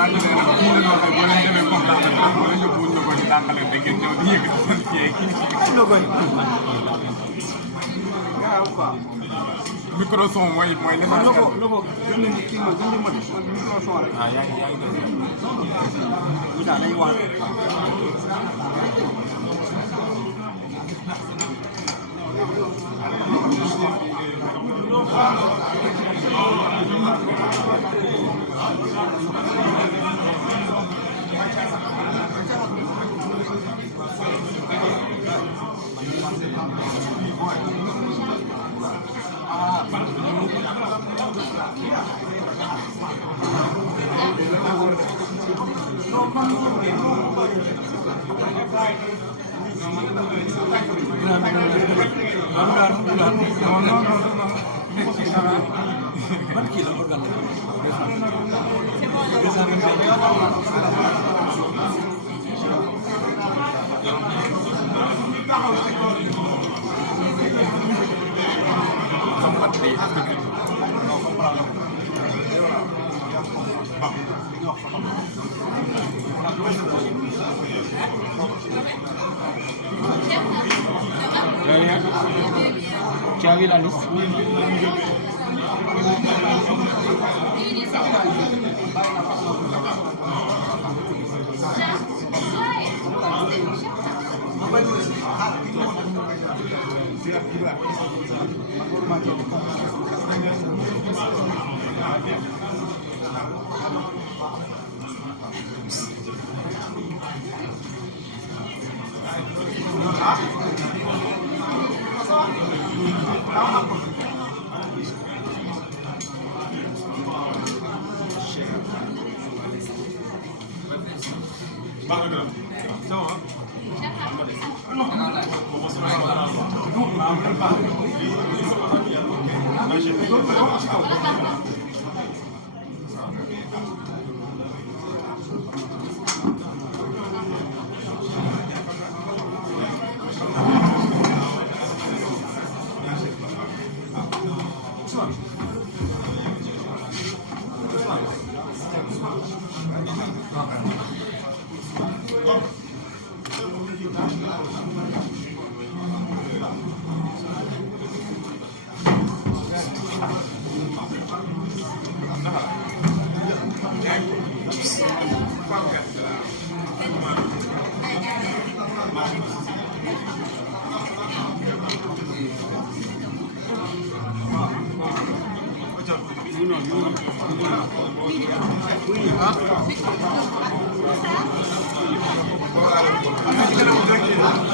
waaye ñu ne nag fii la doon boo leen demee comprendre rek boo leen yóbbuwuñ na ko di dàqale da ngeen ñëw di yëkkati seen kii micro son mooy l'essentiel. logo gën nañu kii ma gën di mën micro son rek. ah yaa ngi def. dañuy wax. Tu as vu la liste?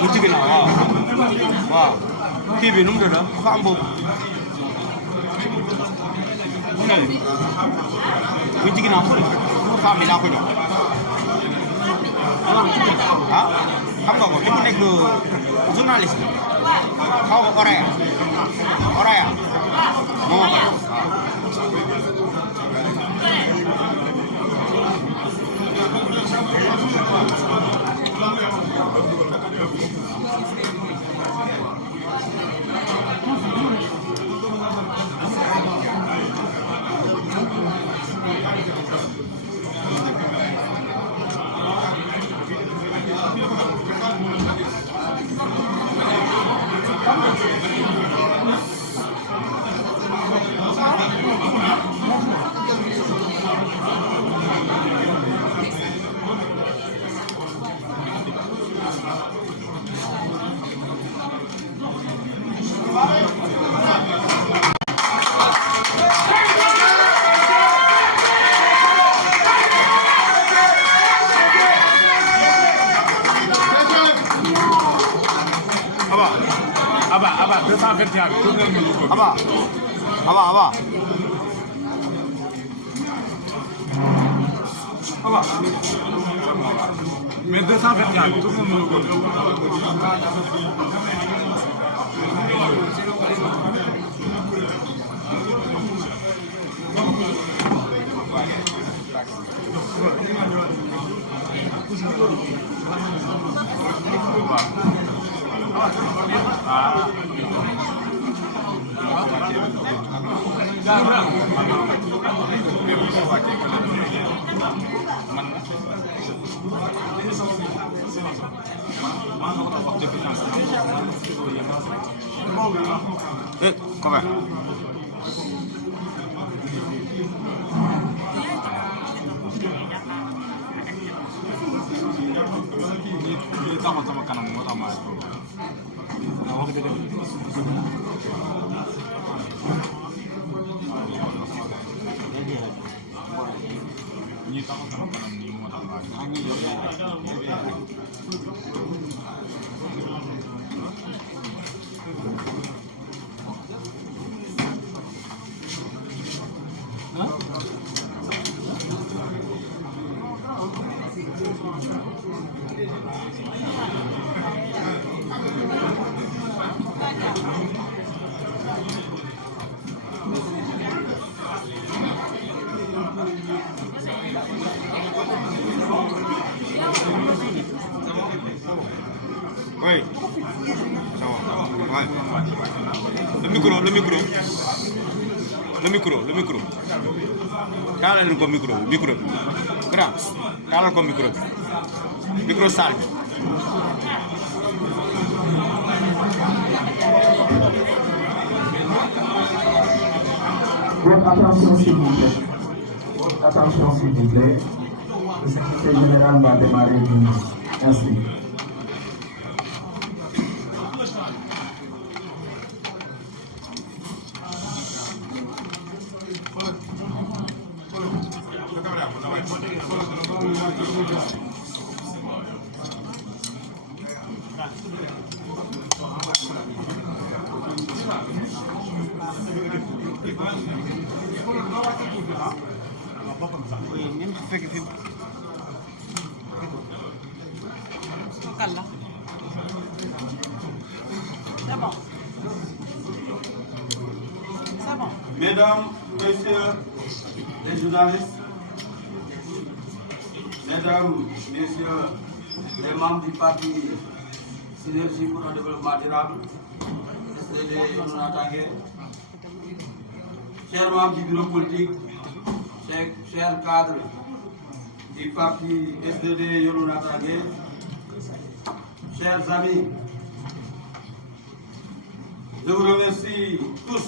mu ci ginnaaw waaw waaw kii bi nu mu doon femme boobu mu ne mu ci ginnaaw femme bi laa ko jox ah xam nga ko te mu nekk journaliste xaw ma Oraya moo ko Aba 221 tournel mu ko Aba mais 221 tournel mu ko Copain. Dia tahu sama kanan mau sama itu. Nah, kita deh. Ini tahu sama kanan ni mau sama. Oui. Ça va. Ouais. Le micro. Kaalal ko micro. Grand. Kaalal ko micro. Micro sale. Attention s'il vous plaît. Attention s'il vous plaît. Le secrétaire général va démarrer demain. Merci. Même fait que Mesdames, Messieurs les journalistes, Mesdames, Messieurs les membres du parti Synergie pour un développement durable, SDD Yonuna Tangué, chers membres du bureau politique, chers cadres du parti SDD Yonuna Tangué, chers amis, je vous remercie tous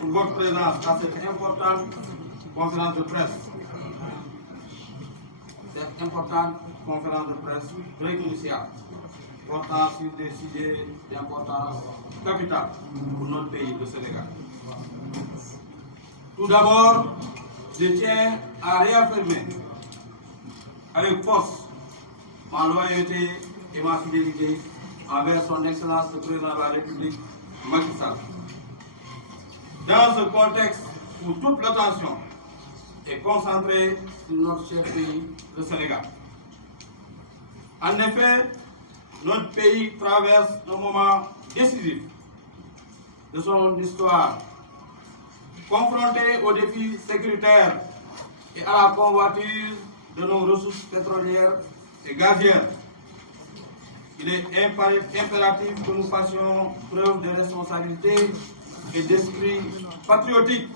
pour votre présence à cette importante conférence de presse. Cette importante conférence de presse très cruciale, portant sur des sujets d'importance capitale pour notre pays, le Sénégal. Tout d'abord, je tiens à réaffirmer avec force ma loyauté et ma fidélité envers son Excellence le Président de la République, Macky Sall. Dans ce contexte où toute l'attention est concentrée sur notre cher pays, le Sénégal. En effet, notre pays traverse un moment décisif de son histoire, confronté aux défis sécuritaires et à la convoitise de nos ressources pétrolières et gazières. Il est impératif que nous fassions preuve de responsabilité et d'esprit patriotique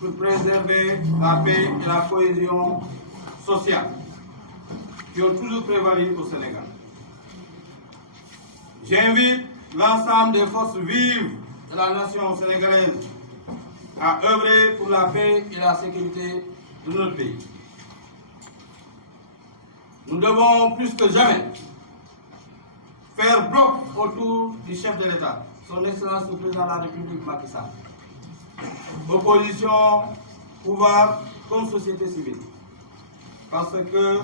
pour préserver la paix et la cohésion sociale qui ont toujours prévalu au Sénégal. J'invite l'ensemble des forces vives de la nation sénégalaise à œuvrer pour la paix et la sécurité de notre pays. Nous devons plus que jamais faire bloc autour du chef de l'État, son Excellence le Président de la République Macky Sall. Opposition, pouvoir comme société civile. Parce que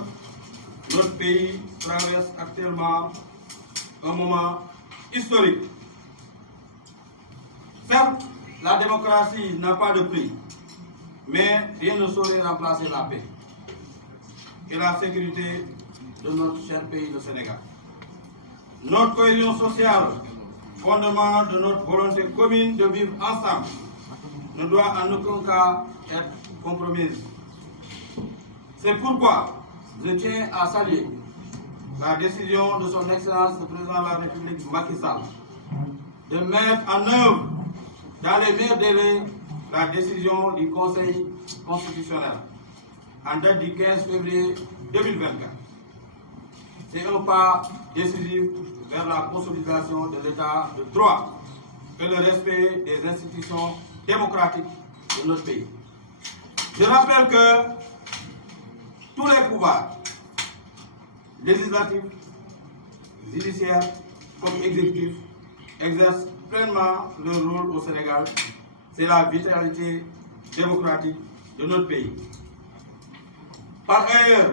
notre pays traverse actuellement un moment historique. Certes, la démocratie n'a pas de prix, mais rien ne saurait remplacer la paix et la sécurité de notre cher pays, le Sénégal. Notre cohésion sociale, fondement de notre volonté commune de vivre ensemble, ne doit en aucun cas être compromise. C'est pourquoi je tiens à saluer la décision de son Excellence le Président de la République Macky Sall de mettre en œuvre dans les meilleurs délais la décision du Conseil constitutionnel en date du 15 février 2024. c'est un pas décisif vers la consolidation de l'état de droit et le respect des institutions démocratiques de notre pays. Je rappelle que tous les pouvoirs, législatifs, judiciaires comme exécutifs, exercent pleinement leur rôle au Sénégal. C'est la vitalité démocratique de notre pays. Par ailleurs,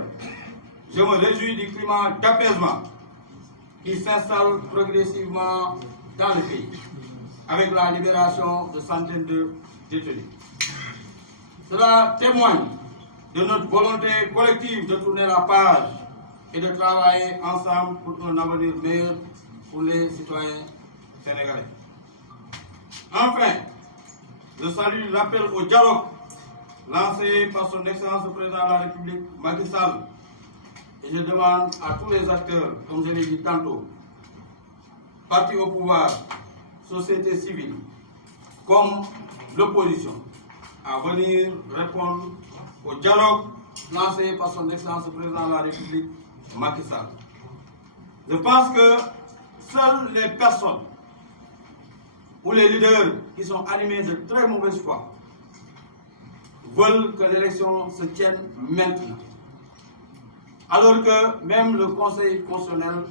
je me réjouis du climat d'apaisement qui s'installe progressivement dans le pays, avec la libération de centaines de détenus. Cela témoigne de notre volonté collective de tourner la page et de travailler ensemble pour un avenir meilleur pour les citoyens sénégalais. Enfin, je salue l'appel au dialogue lancé par son Excellence le Président de la République, Macky Sall, et je demande à tous les acteurs, comme je l'ai dit tantôt, partis au pouvoir, société civile, comme l'opposition, à venir répondre au dialogue lancé par son Excellence le Président de la République, Macky Sall. Je pense que seules les personnes ou les leaders qui sont animés de très mauvaise foi veulent que l'élection se tienne maintenant. Alors que même le Conseil constitutionnel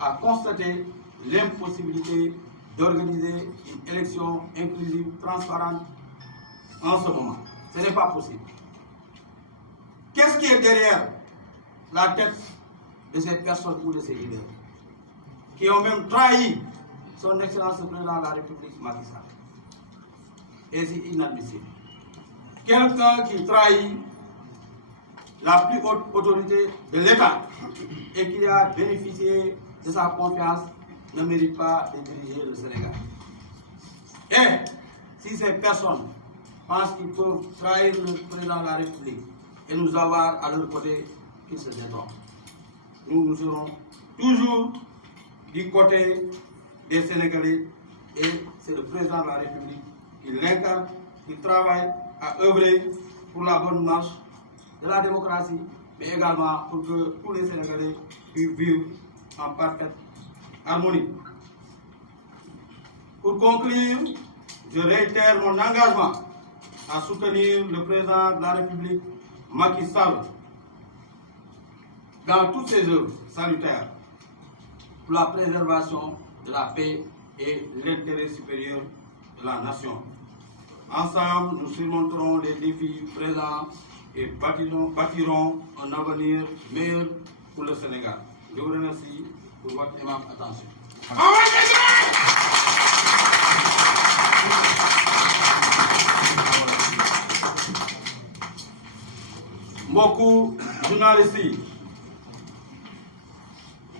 a constaté l'impossibilité d'organiser une élection inclusive, transparente en ce moment. Ce n'est pas possible. Qu'est-ce qui est derrière la tête de ces personnes ou de ces leaders qui ont même trahi son Excellence le Président de la République, Macky Sall? Et c'est inadmissible. Quelqu'un qui trahit la plus haute autorité de l'État et qui a bénéficié de sa confiance ne mérite pas de diriger le Sénégal. Et si ces personnes pensent qu'ils peuvent trahir le Président de la République et nous avoir à leur côté, qu'ils se détournent. Nous serons toujours du côté des Sénégalais et c'est le Président de la République qui l'incarne, qui travaille à œuvrer pour la bonne marche de la démocratie, mais également pour que tous les Sénégalais puissent vivre en parfaite harmonie. Pour conclure, je réitère mon engagement à soutenir le Président de la République, Macky Sall, dans toutes ses œuvres salutaires pour la préservation de la paix et l'intérêt supérieur de la nation. Ensemble, nous surmonterons les défis présents et bâtirons un avenir meilleur pour le Sénégal. Je vous remercie pour votre aimable attention. Mbokku journalistes yi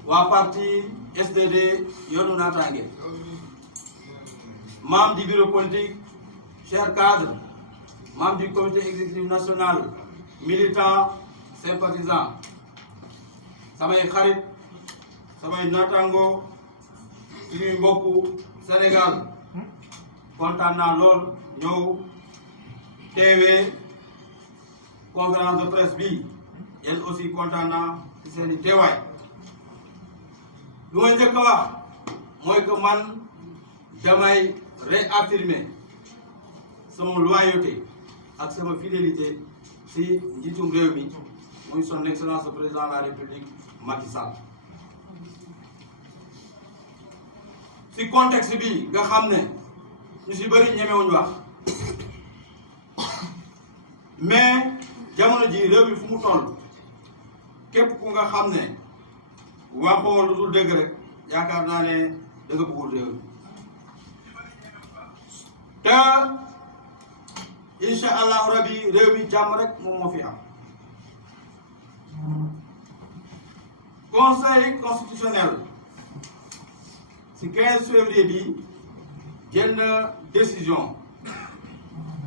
waa parti SDD Yoonu Naataange, membres du bureau politique, chers cadres, membres du comité exécutif national, militants, sympathisants, samay xarit, samay naataango, suñuy mbokku Sénégal, kontaan naa lool ñëw teewee conférence de presse bi, yéen aussi kontaan naa ci seeni teewaay. Lu ma njëkk a wax mooy que man damay réaffirmer sama loyauté ak sama fidélité ci njiitum réew mi muy son Excellence le Président de la République Macky Sall. ci contexte bi nga xam ne ñu ci bëri ñemewuñu wax mais jamono ji réew mi fu mu toll képp ku nga xam ne waxoo lu dul dëgg rek yaakaar naa ne da nga bëggul réew mi te incha allahu rabi réew mi jàmm rek moom moo fi am. Conseil constitutionnel ci 15 février bi jël na décision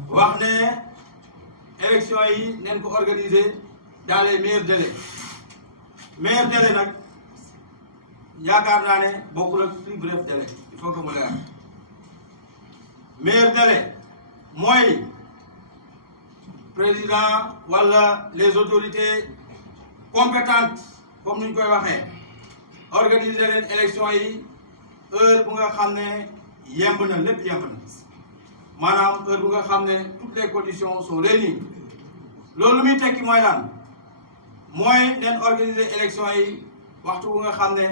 wax ne élection yi nañ ko organiser dans les meilleurs délais. Meilleurs délais nag yaakaar naa ne bokkul ak plus bref délai, il faut que mu leer. Meilleur délai mooy président wala les autorités compétentes comme ni ñu koy waxee organiser leen élection yi heure bu nga xam ne yemb na lépp yemb na maanaam heure bu nga xam ne toutes les conditions sont réunies loolu muy tekki mooy lan mooy leen organiser élection yi waxtu bu nga xam ne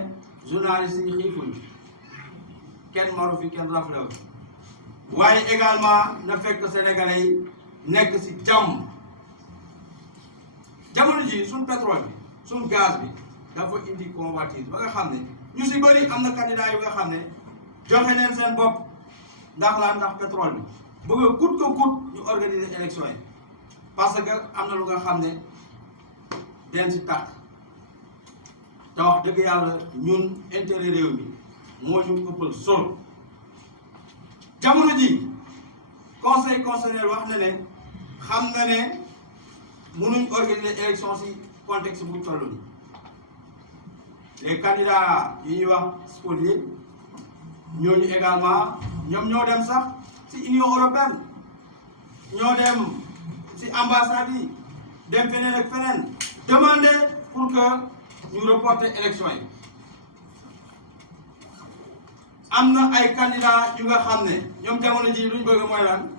journalistes yi xiifuñ kenn maru fi kenn raflew waaye également na fekk sénégalais yi nekk ci jàmm jamono ji suñ pétrole bi suñ gaz bi dafa indi convoitise ba nga xam ne ñu ci bëri am na candidat yu nga xam ne joxe neen seen bopp ndax la ndax pétrole bi bëgg a coûte que coûte ñu organiser élection yi parce que am na lu nga xam ne den ci tàkk te wax dëgg yàlla ñun intérêt réew mi moo ñu ëppal solo jamono ji conseil constitutionnel wax na ne xam na ne mënuñ organiser élection ci contexte bu toll nii les candidats yi ñuy wax spoliés ñooñu également ñoom ñoo dem sax ci Union européenne ñoo dem ci ambassade yi dem feneen ak feneen demander pour que ñu reporter élection yi am na ay candidats yu nga xam ne ñoom jamono ji luñ bëgg mooy lan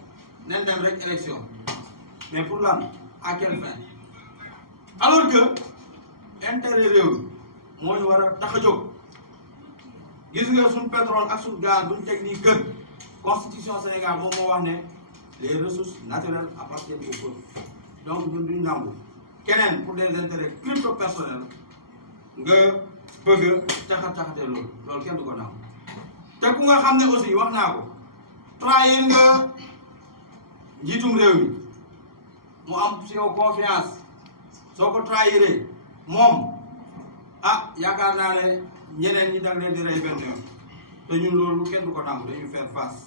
nen dem rek élection mais pour lan à quelle fin alors que intérêt réew moo ñu war a tax a jóg gis nga suñ pétrole ak suñ gaz buñ teg nii gën constitution Sénégal moom moo wax ne les ressources naturelles appartiennent au peuple donc ñun duñ nangu keneen pour des intérêts crypto personnels nga bëgg a caxat-caxatee loolu kenn du ko nangu te ku nga xam ne aussi wax naa ko trahir nga njiitum réew mi mu am ci yow confiance soo ko trahiré moom yaakaar naa ne ñeneen ñi dang leen di rey benn yoon te ñun loolu kenn du ko nangu dañuy faire face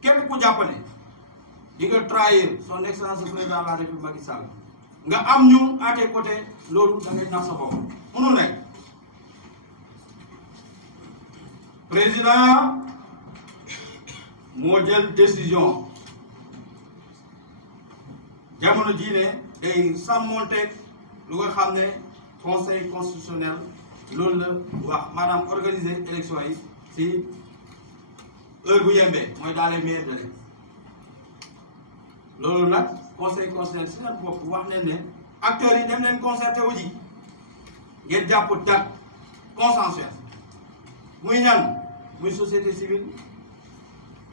képp ku jàpp ne di nga trahir son excellence président de la République Macky Sall nga am ñu à tes côtés loolu da ngay nax sa bopp mënul nekk président moo jël décision jamono jii ne day sàmmonteeg lu nga xam ne conseil constitutionnel loolu la wax maanaam organiser élection yi ci heure bu yembee mooy dans les meilleurs délais loolu nag conseil constitutionnel ci nag bopp wax nañ ne acteurs yi dem leen concerté wu ji ngeen jàpp date consensuelle muy ñan muy société civile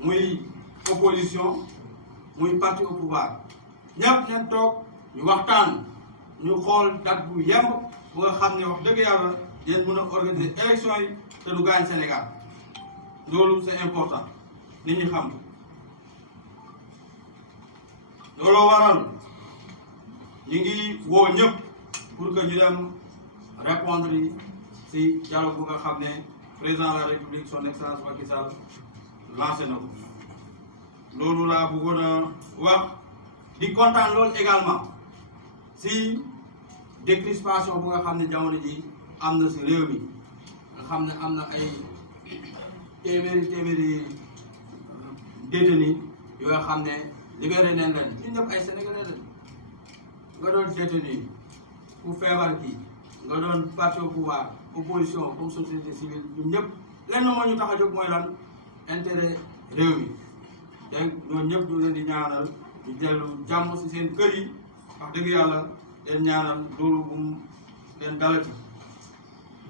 muy opposition muy parti au pouvoir ñëpp nañ toog ñu waxtaan ñu xool date bu yemb bu nga xam ne wax dëgg yàlla yéen mën a organiser élection yi te du gaañ Sénégal loolu c'est important nit ñi xam looloo waral ñu ngi woo ñëpp pour que ñu dem répondre yi ci dialogue bu nga xam ne président de la République son excellence Macky Sall lancé na ko loolu laa bëggoon a wax di kontaan loolu également ci décrispation bu nga xam ne jamono ji am na ci réew mi nga xam ne am na ay téeméeri détenus yoo nga xam ne libéré neen leen ñun ñëpp ay sénégalais lañ nga doon détenu ku feebar kii nga doon parti au pouvoir opposition comme société civile ñun ñëpp lenn moo ñu tax a jóg mooy lan intérêt réew mi donc ñooñu ñëpp ñu leen di ñaanal ñu dellu jàmm ci seen kër yi wax dëgg yàlla leen ñaanal loolu bu mu leen dalati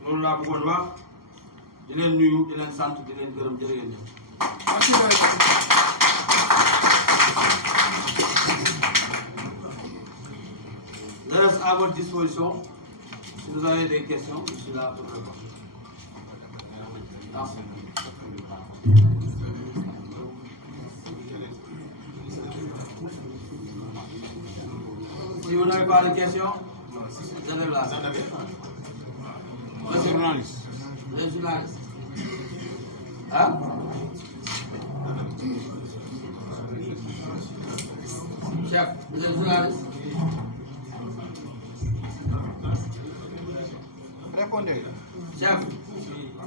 loolu laa bëggoon wax di leen nuyu di leen sant di leen gërëm jërë ngeen jëf. Je reste à votre disposition. Si vous avez des questions, je suis là pour répondre. Merci. Si vous n'avez pas de questions, vous avez là. Les journalistes. Les journalistes. Hein? Chef, les journalistes. Répondez. Chef,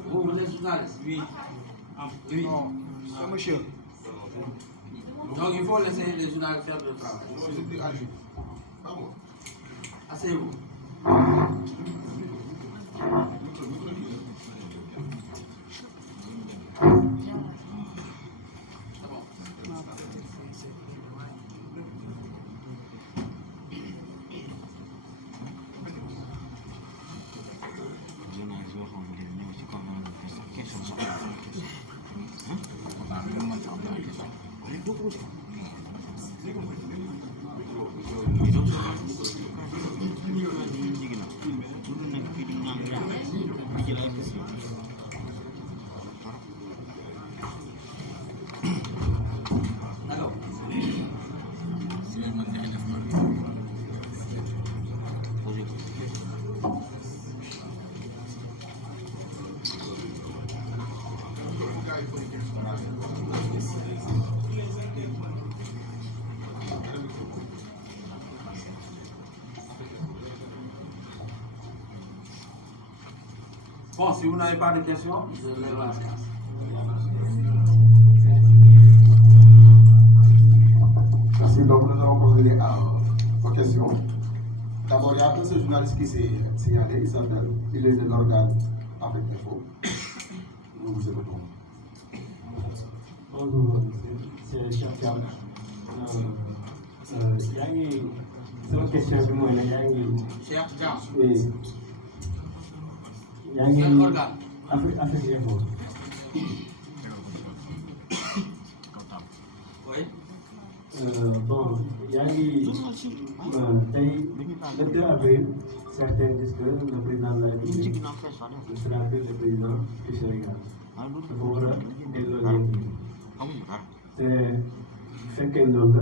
vous êtes journaliste? Oui. Oui. Non, c'est monsieur. Donc il faut laisser les journalistes faire le travail. Asseyez-vous. Bon, si vous n'avez pas de questions, je lève la séance. Merci. Donc, nous allons procéder aux questions. D'abord, il y a un seul journaliste qui s'est signalé. Il est de l'organe avec Info. Nous vous écoutons. Bonjour, c'est Chakam. C'est une question que moi, Cheikh Diam. Afrique Info. Oui. Bon, le 2 avril, certains disent que le président de la République ne sera que le président du Sénégal. Il faut voir le fekkee loolu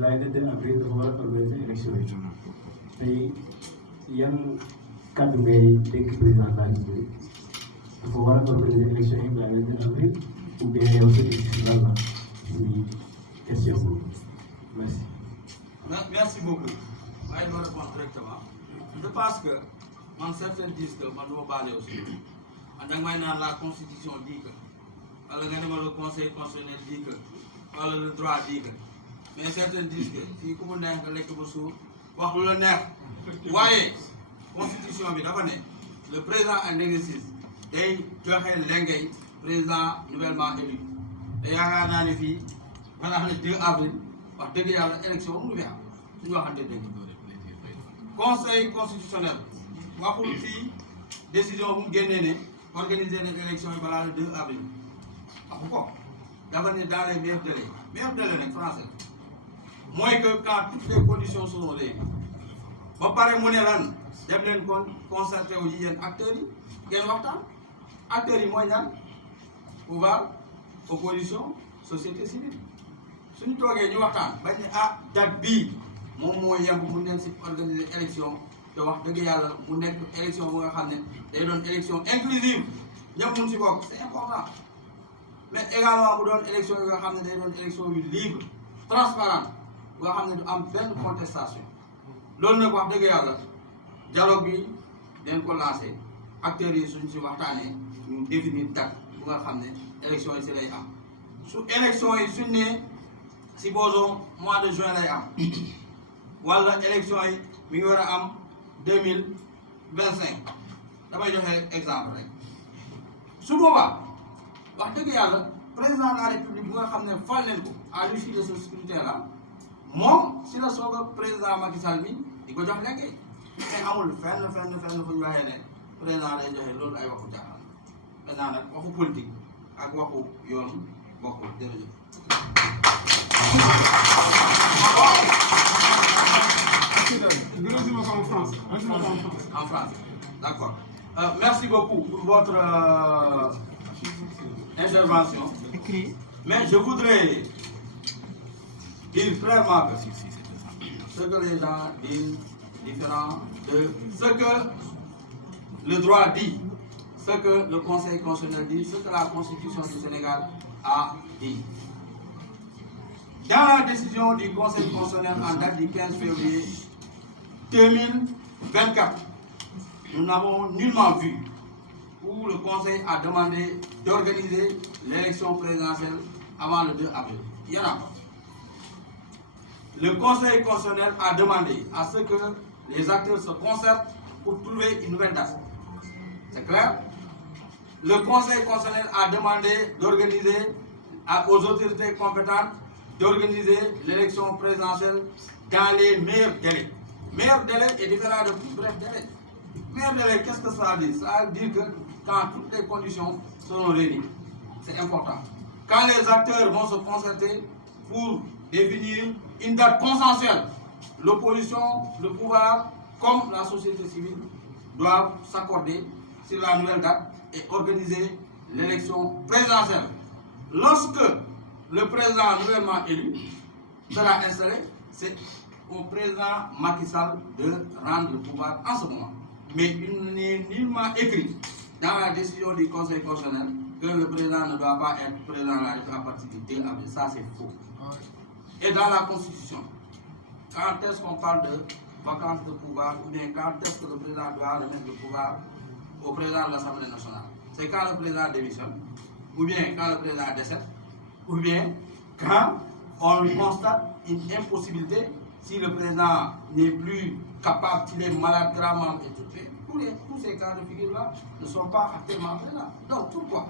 la le 2 avril dafa war a organiser élection yi tey yan kàddu ngay dégg président de la République dafa war a organiser élection yi le 2 avril ou bien yow sa gis lan la si question boobu merci. Merci beaucoup. Je vais me répondre directement. Je pense que, certains disent que je dois parler aussi. La Constitution dit que, le Conseil constitutionnel dit que, le droit dit que. Mais certains disent que, si vous avez vous voyez, la Constitution, le président en exercice, il y a un président nouvellement élu. Et il y a un filles, le 2 avril, wax dëgg yàlla élection mu ngi am suñu waxante dëgg conseil constitutionnel waxul fii décision bu mu génnee ne organiser les élections yi balaa le 2 avril waxu ko dafa ne dans les meilleurs délais nag français mooy que quand toutes les conditions seront réunies ba pare mu ne lan dem leen kon concerté wu yi yéen acteurs yi ngeen waxtaan acteurs yi mooy ñan pouvoir opposition société civile. suñu toogee ñu waxtaan bañ ne date bii moom moo yem mu nekk si organiser élection te wax dëgg yàlla mu nekk élection bu nga xam ne day doon élection inclusive ñëpp mun si bokk c'est important mais également mu doon élection yi nga xam ne day doon élection yu libre transparente bu nga xam ne du am benn contestation loolu nag wax dëgg yàlla dialogue bi dañ ko lancé acteurs yi suñ si waxtaanee ñu définir date bu nga xam ne élection yi si lay am su élection yi suñ ne supposons mois de juin lay am wala élection yi mi ngi war a am 2025 damay joxe exemple rek su boobaa wax dëgg yàlla président de la république bu nga xam ne fal leen ko à l'issue de ce scrutin là moom si la soog a président Macky Sall mi di ko jox léegi mais amul fenn fu ñu waxee ne président day joxe loolu ay waxu jaaxal maintenant nag waxu politique ak waxu yoon bokkul jërëjëf. En France. D'accord. Merci beaucoup pour votre intervention. Mais je voudrais dire clairement que ce que les gens disent différent de ce que le droit dit, ce que le Conseil constitutionnel dit, ce que la Constitution du Sénégal a dit. Dans la décision du Conseil constitutionnel en date du 15 février 2024, nous n'avons nullement vu où le Conseil a demandé d'organiser l'élection présidentielle avant le 2 avril. Il y en a pas. Le Conseil constitutionnel a demandé à ce que les acteurs se concertent pour trouver une nouvelle date. C'est clair? Le Conseil constitutionnel a demandé d'organiser aux autorités compétentes d'organiser l'élection présidentielle dans les meilleurs délais. Meilleur délai est différent de plus bref délai. Meilleur délai, qu'est-ce que ça veut dire? Ça veut dire que quand toutes les conditions seront réunies. C'est important. Quand les acteurs vont se concerter, pour définir une date consensuelle. L'opposition, le pouvoir, comme la société civile, doivent s'accorder sur la nouvelle date et organiser l'élection présidentielle. Lorsque le président nouvellement élu sera installé, c'est au président Macky Sall de rendre le pouvoir en ce moment. Mais il n'est nullement écrit dans la décision du Conseil constitutionnel que le président ne doit pas être président de la République à partir du 2 avril. Ça, c'est faux. Et dans la Constitution, quand est-ce qu'on parle de vacances de pouvoir, ou bien quand est-ce que le président doit remettre le pouvoir au président de l'Assemblée nationale? C'est quand le président démissionne, ou bien quand le président décède, ou bien quand on constate une impossibilité, si le président n'est plus capable, qu'il est malade gravement et tout. Tous ces cas de figure-là ne sont pas actuellement présents. Donc pourquoi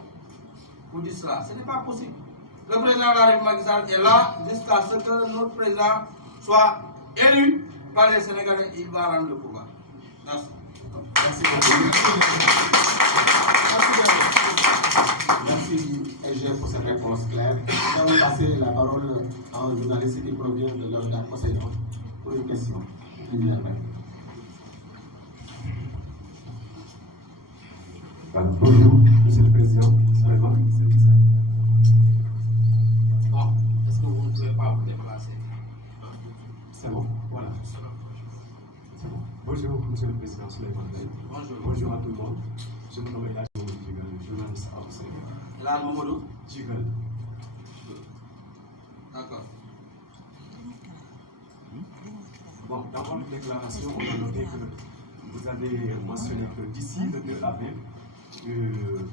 vous dites cela? Ce n'est pas possible. Le président de la République Macky Sall est là jusqu'à ce que notre président soit élu par les Sénégalais et il va rendre le pouvoir. Merci. Merci beaucoup. Merci, EG, pour cette réponse claire. Nous allons passer la parole à un journaliste qui provient de l'organe conseillant pour une question. Bonjour, Monsieur le Président. Bon, est-ce que vous ne pouvez pas vous déplacer? C'est bon, voilà. C'est bon. Bonjour, Monsieur le Président Souleymane Ndeye. Bonjour. Bonjour à tout le monde. Je me nomme Elhadj Mamadou Djigal, journaliste à Sénégal. Elhadj Mamadou Djigal. D'accord. Bon, dans votre déclaration, on a noté que vous avez mentionné que d'ici le 2 avril,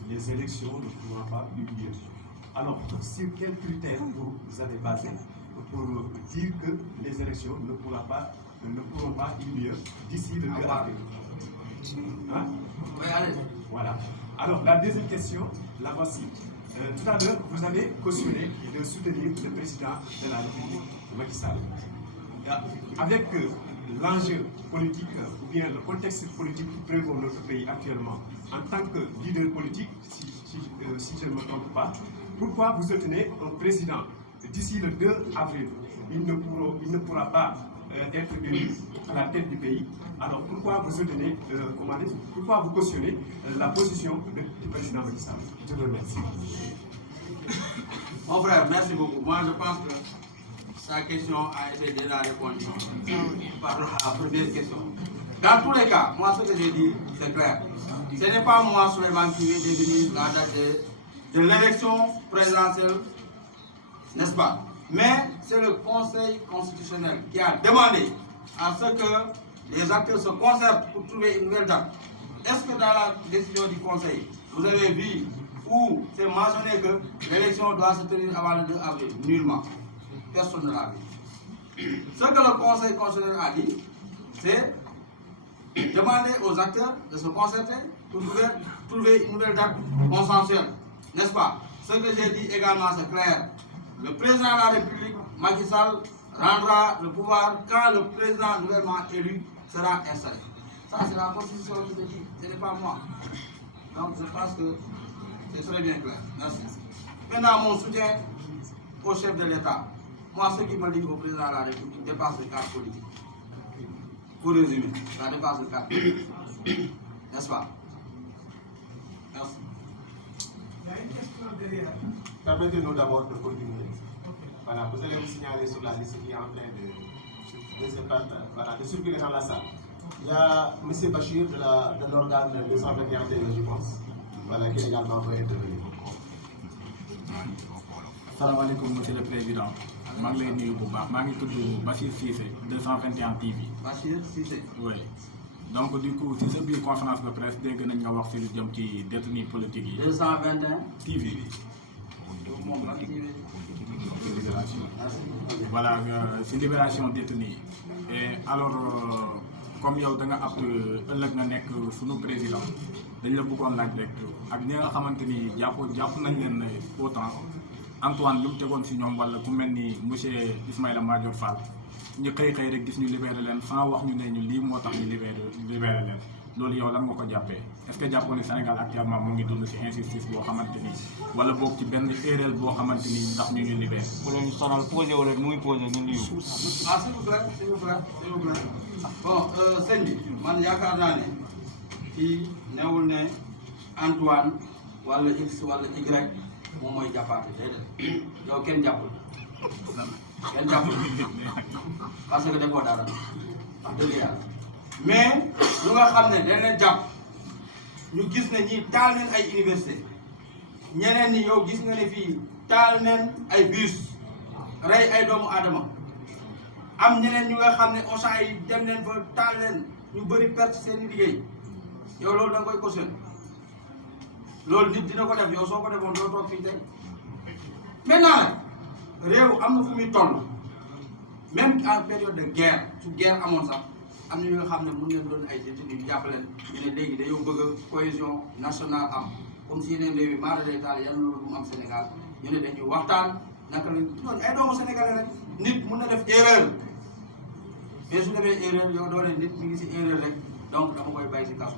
les élections ne pourront pas eu lieu. Alors, sur quels critères vous avez basé pour dire que les élections ne pourront pas eu lieu d'ici le 2 avril? Hein? Oui, allez. Voilà. Alors, la deuxième question, la voici. Tout à l'heure, vous avez cautionné de soutenir le président de la République, Macky Sall. Avec l'enjeu politique ou bien le contexte politique qui prévaut notre pays actuellement, en tant que leader politique, si je ne me trompe pas, pourquoi vous soutenez un président d'ici le 2 avril? Il ne pourra pas être élu à la tête du pays. Alors pourquoi vous soutenez, pourquoi vous cautionnez la position du président Macky Sall? Je vous remercie. Mon frère, merci beaucoup. Moi, je pense que sa question a été déjà répondue par la première question. Dans tous les cas, moi, ce que j'ai dit, c'est clair. Ce n'est pas moi, Souleymane, qui vais définir la date de l'élection présidentielle, n'est-ce pas? Mais c'est le Conseil constitutionnel qui a demandé à ce que les acteurs se concertent pour trouver une nouvelle date. Est-ce que dans la décision du Conseil, vous avez vu où c'est mentionné que l'élection doit se tenir avant le 2 avril? Nullement. Personne ne l'a vu. Ce que le Conseil constitutionnel a dit, c'est demander aux acteurs de se concerter pour trouver une nouvelle date consensuelle. N'est-ce pas? Ce que j'ai dit également, c'est clair. Le président de la République, Macky Sall, rendra le pouvoir quand le président nouvellement élu sera installé. Ça, c'est la Constitution qui le dit, ce n'est pas moi. Donc, je pense que c'est très bien clair. Merci. Maintenant, mon soutien au chef de l'État. Moi, ce qui me dit au président de la République dépasse le cadre politique. Pour résumer, ça dépasse le cadre politique. N'est-ce pas? Merci. Il y a une question derrière. Permettez-nous d'abord de continuer. Voilà, vous allez vous signaler sur la liste qui est en train de circuler dans la salle. Il y a M. Bachir de l'organe 221, je pense, voilà, qui également veut intervenir. Salam alaikum, Monsieur le Président. Je suis Bachir Cissé, 221 TV. Bachir Cissé. Oui. Donc, du coup, si c'est une conférence de presse, dès que nous avons fait le détenu politique. 221 TV. Voilà, c'est libération détenue. Et alors, comme yow da nga ab ëllëg nga nekk sunu président dañ la bëggoon laaj rek ak ñi nga xamante ni jàpp nañ leen ne autant Antoine lu mu tegoon si ñoom wala ku mel ni monsieur Ismaïla Madior Fall ñu xëy rek gis ñu libéré leen sans wax ñu ne ñu lii moo tax ñu libéré leen loolu yow lan nga ko jàppee est-ce que jàppoon ni Sénégal actuellement mu ngi dund ci injustice boo xamante ni wala boog ci benn erreur boo xamante ni ndax ñu ñu libéré. bu leen sonal posé wala muy posé ñun ñu. ah s'il vous plaît s'il vous plaît s'il vous plaît bon sëñ bi man yaakaar naa ne fii newul ne Antoine wala X wala Y moom mooy jàppaate déedéet yow kenn jàppul parce que defoo dara wax dëgg yàlla mais lu nga xam ne dañ leen jàpp ñu gis ne ñi taal neen ay université ñeneen ñi yow gis nga ne fii taal neen ay bus rey ay doomu aadama am ñeneen ñu nga xam ne Auchan yi dem leen fa taal leen ñu bëri perte seen liggéey yow loolu da nga koy cautionné loolu nit dina ko def yow soo ko defoon doo toog fii tey maintenant nag réew am na fu muy toll même en période de guerre su guerre amoon sax am na ñu nga xam ne mën leen doon ay détenus ñu jàpp leen ñu ne léegi dañoo bëgg a cohésion nationale am comme si yeneen réew yi maara day taal yan loolu mu am Sénégal ñu ne dañuy waxtaan naka la ñooñu ay doomu sénégalais rek nit mun na def erreur mais su defee erreur yow doo ne nit mi ngi si erreur rek donc dama koy bàyyi si kaso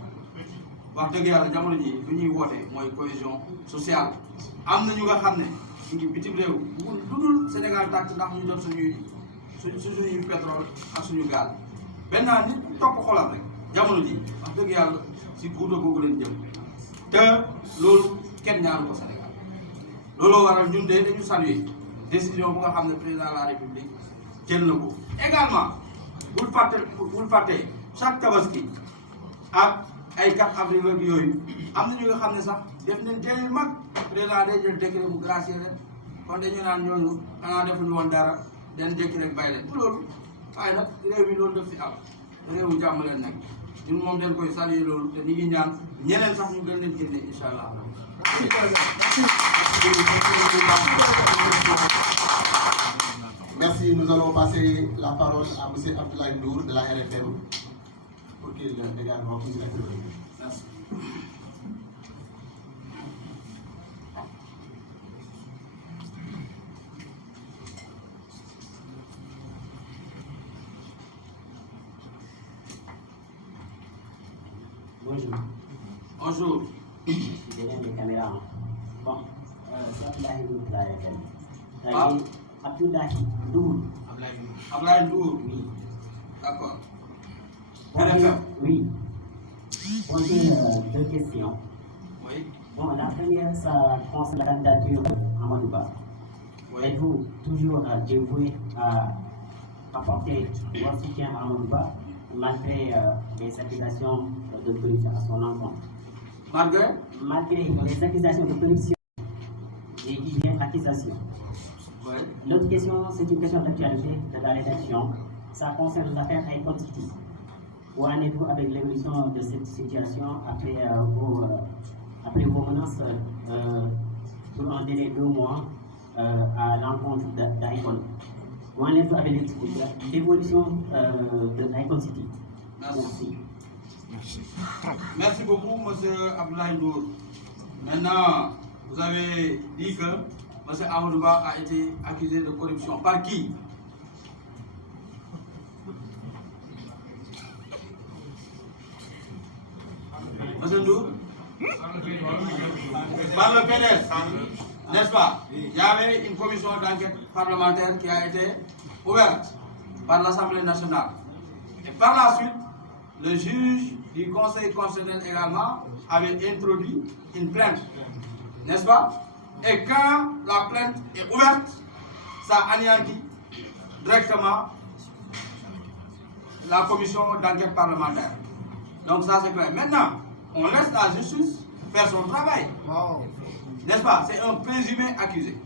wax dëgg yàlla jamono ji lu ñuy woote mooy cohésion sociale am na ñu nga xam ne ñu ngi bitim réew lu dul Sénégal tàkk ndax ñu jot suñuy pétrole ak suñu gaal maintenant nit topp xolam rek jamono ji wax dëgg yàlla si guuta googu leen jëm te loolu kenn ñaanu ko Sénégal looloo waral ñun de dañu saluer décision bu nga xam ne président de la République jël na ko également bul fàtte chaque tabaski ak ay 4 avril ak yooyu am na ñu nga xam ne sax def nañ jël mag président day jël décret bu gracier leen kon dañu naan ñooñu xanaa defuñu woon dara den jékki rek bàyyi leen loolu waaye nag réew mi loolu def fi am réewu jàmm leen nag ñun moom dañ koy saluer loolu te ñu ngi ñaan ñeneen sax ñu gën leen génne incha allah. Merci, nous allons passer la parole à M. Abdoulaye Ndour de la RFM pour qu'il également puisse intervenir. Merci. Bonjour. Bonjour. Derrière les caméras. Bon, c'est Abdoulaye Ndour de la RFM. Ah. Abdoulaye Ndour. Abdoulaye Ndour. Oui. D'accord. Oui. Bon, j'ai 2 questions. Oui. Bon, la première, ça concerne la candidature Amadou Ba. Oui. Êtes-vous toujours dévoué à apporter votre soutien à Amadou Ba malgré les accusations de corruption à son encontre? Malgré les accusations de corruption et qui viennent accusations. Oui. L'autre question, c'est une question d'actualité de la rédaction. Ça concerne l'affaire Icon City. Où en êtes-vous avec l'évolution de cette situation après vos menaces pour un délai de 2 mois à l'encontre d'Icon? Où en êtes-vous avec l'évolution de Icon City? Merci. Merci beaucoup, M. Abdoulaye Ndour. Maintenant, vous avez dit que M. Amadou Ba a été accusé de corruption. Par qui? M. Ndour? Par le PDS, n'est-ce pas? Il y avait une commission d'enquête parlementaire qui a été ouverte par l'Assemblée nationale. Et par la suite, le juge du Conseil constitutionnel également avait introduit une plainte, n'est-ce pas? Et quand la plainte est ouverte, ça anéantit directement la commission d'enquête parlementaire. Donc ça c'est clair. Maintenant, on laisse la justice faire son travail. N'est-ce pas? C'est un présumé accusé.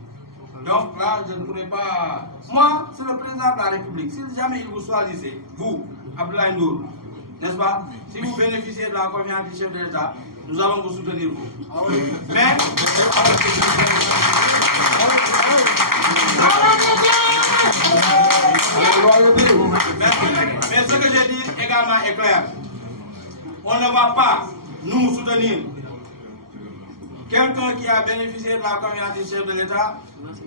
Donc là, je ne pourrais pas... Moi, c'est le président de la République. Si jamais il vous choisissait, vous, Abdoulaye Ndour, n'est-ce pas? Si vous bénéficiez de la confiance du chef de l'État, nous allons vous soutenir, vous. Mais ce que j'ai dit également est clair. On ne va pas nous soutenir quelqu'un qui a bénéficié de la confiance du chef de l'État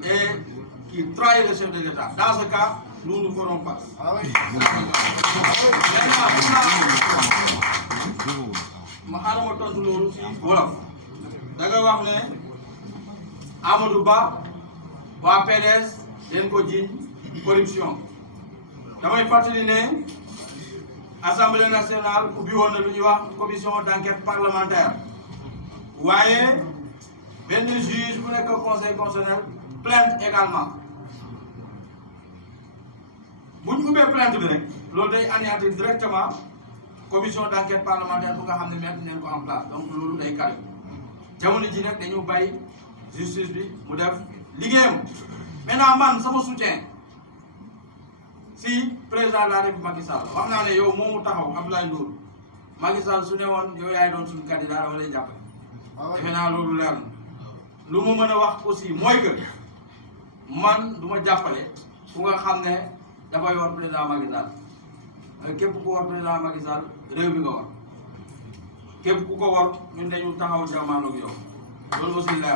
et qui trahit le chef de l'État. Dans ce cas, nous ne ferons pas. tontu loolu si wolof da nga wax ne Amadou Ba waa PDS leen ko jiiñ corruption damay fàttali ne Assemblée nationale ubbi woon na lu ñuy wax commission d'enquête parlementaire waaye benn juge bu nekk conseil constitutionnel plainte également bu ñu ubbee plainte bi rek loolu day anéantir directement commission d'enquête parlementaire bu nga xam ne mettre nañ ko en place donc loolu day kari jamono ji nag dañu bàyyi justice bi mu def liggéeyam maintenant man sama soutien si président de la République Macky Sall wax naa ne yow moomu taxaw Abdoulaye Ndour Macky Sall su ne woon yow yaay doon suñu candidat dama lay jàppale defe naa loolu leer na lu mu mën a wax aussi mooy que man du ma jàppale ku nga xam ne dafay war président Macky Sall képp ku war président Macky Sall réew mi nga war képp ku ko war ñun dañu taxaw jàmmaarloo ak yow loolu aussi leer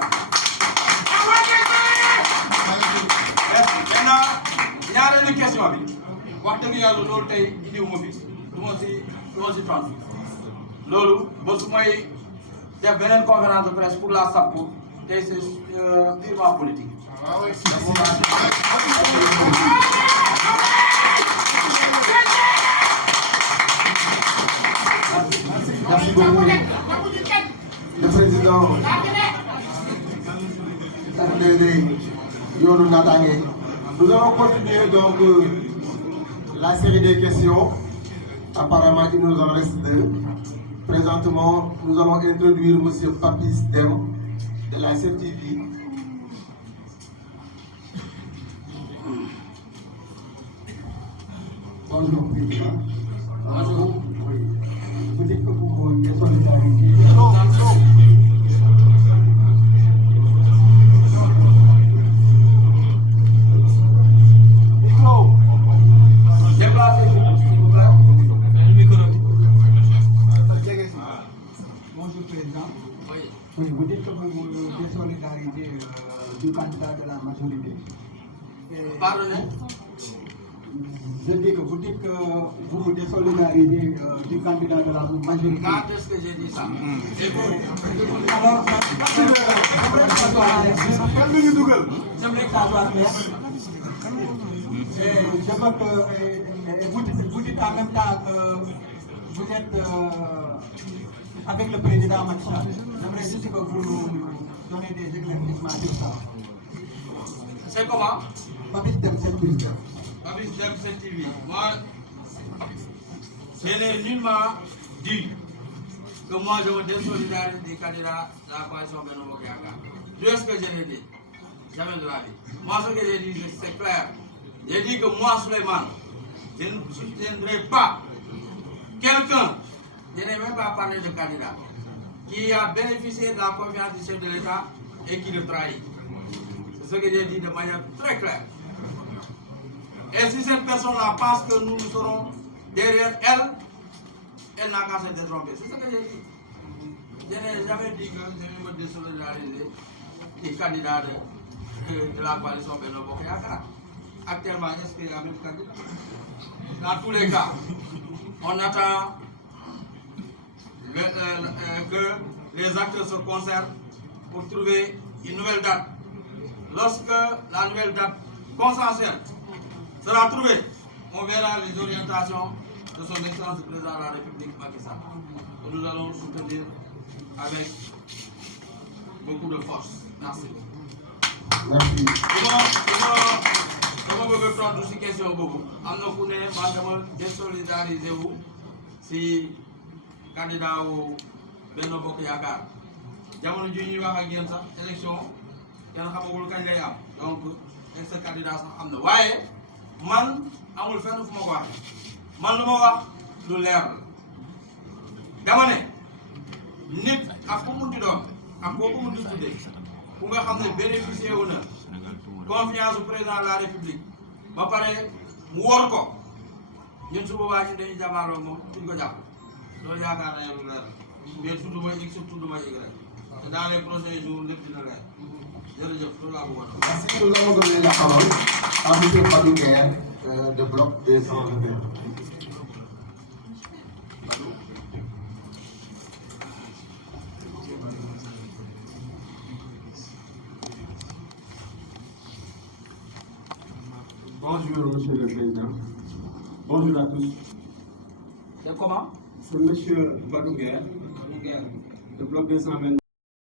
maintenant ñaareelu question bi wax dëgg yàlla loolu tey indiw ma fi du ma si tontu loolu ba su may def beneen conférence de presse pour la SAPCO tey c'est purement politique. Merci beaucoup. Le président Yonou Natangé. Nous allons continuer donc la série des questions. Apparemment, il nous en reste 2. Présentement, nous allons introduire M. Papis Dem de la CTV. Bonjour, président. Bonjour. Vous dites que vous des solidarités. Bonjour Président. Oui, vous dites que vous désolidarisez du candidat de la majorité. Pardonnez. Je dis que vous dites que vous vous désolidarisez du candidat de la majorité. Quand est-ce que j'ai dit ça? Alors, j'aimerais savoir clair. Je veux que vous dites en même temps que vous êtes avec le président Macky Sall. J'aimerais juste que vous nous donnez des éclaircissements sur ça. C'est comment? Papis Dem, c'est plus. Papis Dem, c'est TV. Moi, je n'ai nullement dit que moi je me désolidarise des candidats de la coalition Benno Bokk Yakaar. D'où est-ce que je l'ai dit? Jamais de la vie. Moi, ce que j'ai dit, c'est clair. J'ai dit que moi, Souleymane, je ne soutiendrai pas quelqu'un, je n'ai même pas parlé de candidat, qui a bénéficié de la confiance du chef de l'État et qui le trahit. C'est ce que j'ai dit de manière très claire. Et si cette personne-là pense que nous serons derrière elle, elle n'a qu'à se détromper. C'est ce que j'ai dit. Je n'ai jamais dit que je vais me désolidariser des candidats de la coalition Benno Bokk Yakaar. Actuellement, est-ce qu'il y a même candidat? Dans tous les cas, on attend que les acteurs se concertent pour trouver une nouvelle date. Lorsque la nouvelle date consensuelle sera trouvée, on verra les orientations de son excellence du président de la République Macky Sall. Que nous allons soutenir avec beaucoup de force. Merci. Merci. dama bëgg a tontu si question boobu am na ku ne man dama désolidarisé wu si candidat wu Benno Bokk Yakaar jamono ji ñuy wax ak yéen sax élection kenn xamagul kañ lay am donc ex candidat sax am na waaye man amul fenn fu ma ko waxee man lu ma wax lu leer la dama ne nit ak ku munti doon ak koo ko munti tuddee ku nga xam ne bénéficié wu na confiance au président de la République ba pare mu wor ko ñun su boobaa ñun dañuy jàmmaarloo moom duñ ko jàpp loolu yaakaar naa lu leer mais tudduma X tudduma Y te dans les prochains jours lépp dina leer jërëjëf loolu laa bëggoon. Merci, nous allons donner la parole à M. Badou Nguer de Bloc des Sans Repères. Bonjour, Monsieur le Président. Bonjour à tous. C'est comment? C'est Monsieur Badouguer, le bloc 222.